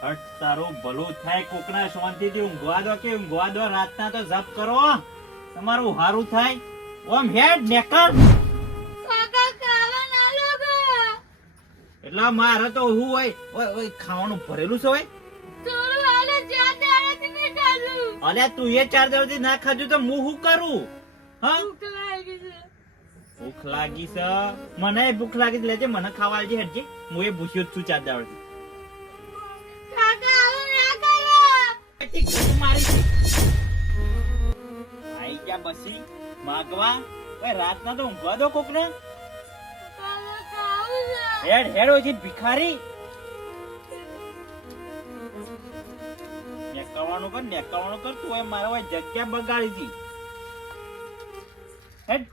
હટ તારું ભલું થાય કોકના શાંતિથી ઊંઘવા દો કે ઊંઘવા દો રાતના તો જપ કરો તમારું હારું થાય ઓમ હેડ નેકર એટલે મારે તો હું હોય ઓય ખાવાનું ભરેલું છે હોય અલ્યા તું એ 4 દિવસથી ના ખાધું તો હું શું કરું હા ભૂખ લાગી છે મને ભૂખ લાગી લેજે મને ખાવા આલજે હેડજે હું એ ભૂખ્યો જ છું 4 દિવસથી આઈ જા બસી માગવા રાતના તો ઊંઘવા દો કોક ને હેડ હેડ હોય છે ભિખારી નેકવાનું કર તું એ મારા હોય જગ્યા બગાડી હતી હેડ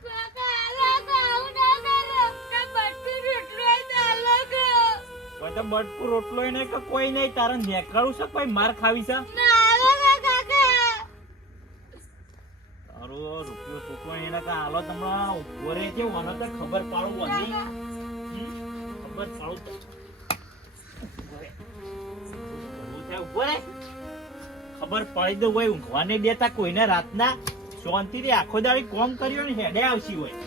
તો બટકું રોટલો ને કે કોઈ નહીં તારે નેકળું છે કોઈ માર ખાવી છે તારો રૂપિયો છોકરો એને કા હાલો તમને ઉભો રહે છે મને તો ખબર પાડું બની ખબર પાડું તો ઉભો રહે ખબર પડી દો હોય ઊંઘવા નહીં દેતા કોઈને રાતના શાંતિથી આખો દાડી કોમ કર્યો ને હેડે આવશી હોય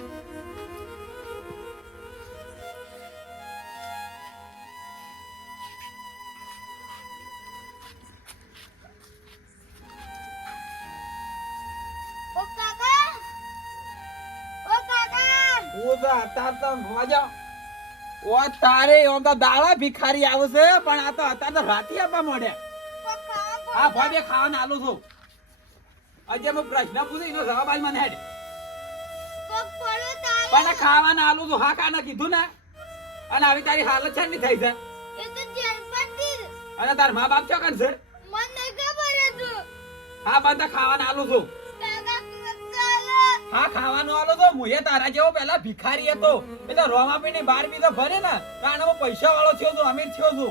દાડા ભિખારી આવશે પણ આ તો અત્યારે તો રાતી આપવા મળે હા ભાઈ બે ખાવાના આલુ છું આજે મેં પ્રશ્ન પૂછ્યો એનો જવાબ આલ મને હેડ પણ ખાવાના આલુ છું હા કાને કીધું ને અને આવી તારી હાલત છે ને થઈ છે અને તાર મા બાપ છો કન છે હા બધા ખાવાના આલુ છું હા ખાવાનું આલો તો મુએ તારા જેવો પેલા ભિખારી હતો એટલે રોમાપી ની 12 બીજો ભરે ને કાનો પૈસા વાળો થયો તો અમીર થયો તો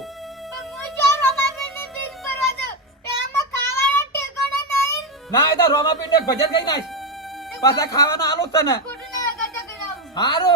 ના એ તો રોમાપી ને ભજન કઈ નાખ પાછા ખાવાનું આલો તને હારો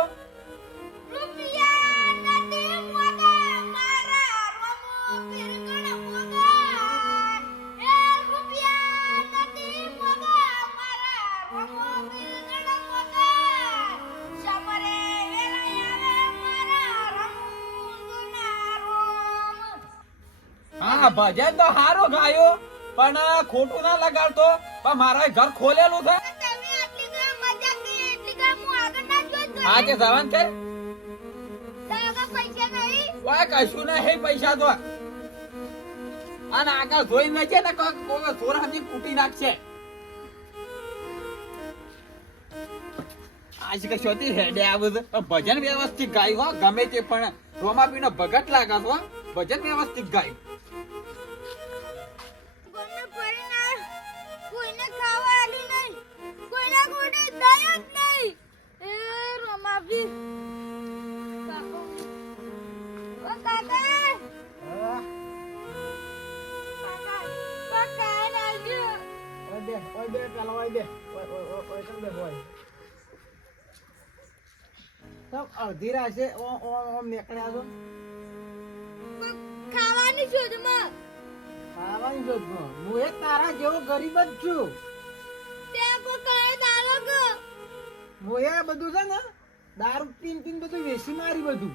ભજન તો હારો ગાયો પણ ખોટું ના લગાડતો પણ મારા ઘર ખોલેલું છે આજે જવાન કે કશું નહીં પૈસા તો અને આગળ જોઈ નજે ને ચોર હજી કૂટી નાખશે આજ કશોથી હેડે આવે છે ભજન વ્યવસ્થિત ગાય હો ગમે તે પણ રોમાપી નો ભગત લાગે છો ભજન વ્યવસ્થિત ગાય અડધી રાશે ઓમ નીકળ્યા છો ખાવાની શોધમાં હું એક તારા જેવો ગરીબ જ છું હું એ બધું છે ને દારૂ પીન બધું વેચી મારી બધું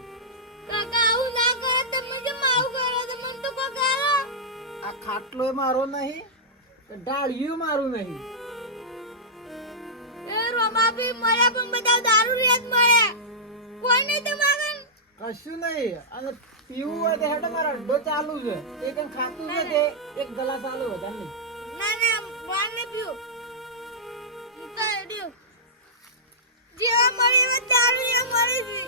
કાકા આવું ના કરે તમે જે આવું કરો તો મને તો કો કરો આ ખાટલો મારો નહીં ડાળિયું મારું નહીં એ રોમાપી મળ્યા પણ બધા દારૂ રેત મળ્યા કોઈ નહીં તમાગન કશું નહીં અને પીવું હોય તો હેડો મારો અડ્ડો ચાલુ છે એક ખાતું છે તે એક ગલાસ ચાલુ વધારે નહીં ના વાન ને પીઓ હું તો એડ્યો જેવા મળી એવા દારૂ યા મળી છે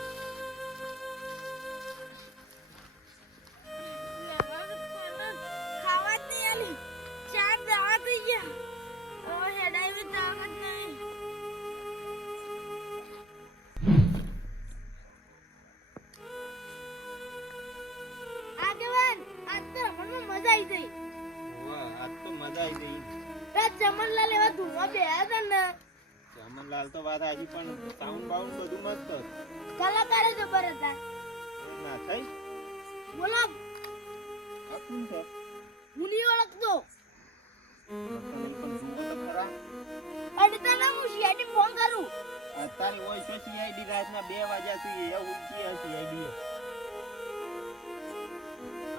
ખાવા જ નહીં આલી 4 દાડા થઈ ગયા હવે હેડાઈ में તાકાત નહીં આગેવાન આજ તો મને મજા આવી ગઈ વાહ આજ તો મજા આવી ગઈ રાત ચમનલાલ એવા ધૂમા બેહ્યા હતા ને ચમનલાલ તો વાત આવી પણ સાઉન્ડ બાઉન્ડ બધું મસ્ત કલાકારો જબર હતા ના થઈ બોલો આ કોણ છે? હું નહીં ઓળખતો રસ્તા નહીં પણ જુઓ તો ખરા. અને તને હું સીઆઈડી ફોન કરું અત્યારે હોય છે CID રાતના 2 વાગ્યા સુધી એ ઊંચી છે CID.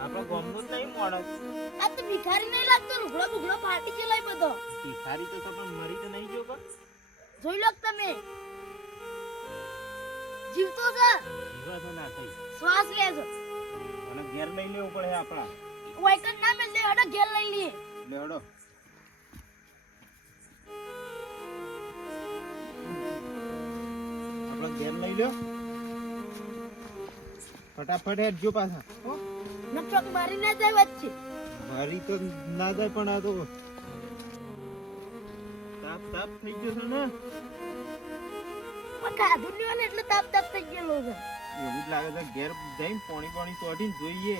આપણો ગામનો જ નહીં માણસ. આ તો ભિખારી નહીં લાગતો લુગડો બુગડો ફાટી ગયો લઈ બધો ભિખારી તો છે પણ મરી તો નહીં ગયો પણ. જોઈ લો તમે જીવતો છે જીવા તો ના થઈ. શ્વાસ લે છે અને ઘેર લઈ લેવું પડે આપણા. વાયકન ના મેલ દે હડો ઘેર લઈ લઈએ લેવડો. આપણા ઘેર લઈ લ્યો. ફટાફટ હેડજો પાછા. નકશો મારી ના જાય વચ્ચે મારી તો ના જાય પણ આ તો તાપ તાપ થઈ ગયો છે ને. પણ ખાધું નહીં હોય ને એટલે તાપ તાપ થઈ ગયેલો છે એવું જ લાગે છે ઘેર જઈને પાણી પાણી ચોટીને જોઈએ.